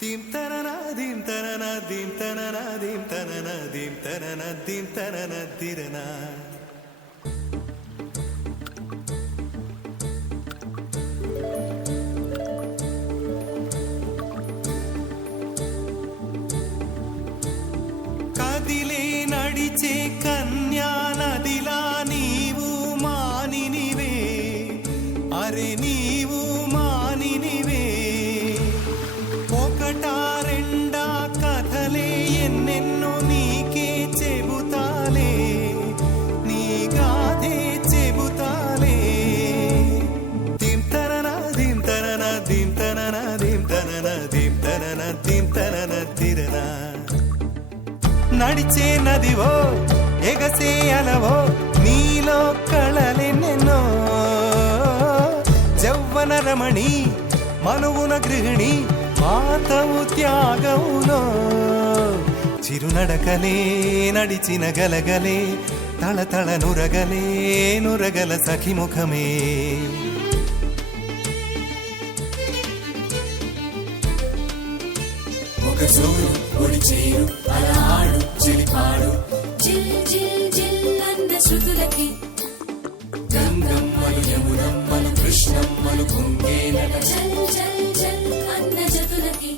దీం తననా దీం తననా దీం తననా దీం తననా దీం తననా దీం తననా దిరనా కదిలే నడిచే కన్యా నదిలా నీవు మానినివే అరే నీవు మానినివే ఒకటా రెండా కథలే ఎన్నెన్నో నీకే చెబుతాలే నీ గాథే చెబుతాలే దీం తననా దీం తననా దీం తననా దీం తననా దీం తననా దీం తననా దిరనా నడిచే నదివో ఎగసే అలవో నీలో కళలెన్నెన్నో జవ్వన రమణి మనువున గృహిణి మాతవు త్యాగములో చిరునడకలే నడిచిన గలగలే తళతళ నురగలే నురగల సఖిముఖమే ఒక జోరు ఒడి చేరు అలా ఆడు చెలిపాడు జిల్ జిల్ జిల్ అన్న శృతులకి గంగమ్మలు యమునమ్మలు కృష్ణమ్మలు కుంగేనట జల్ జల్ జల్ అన్న జతులకి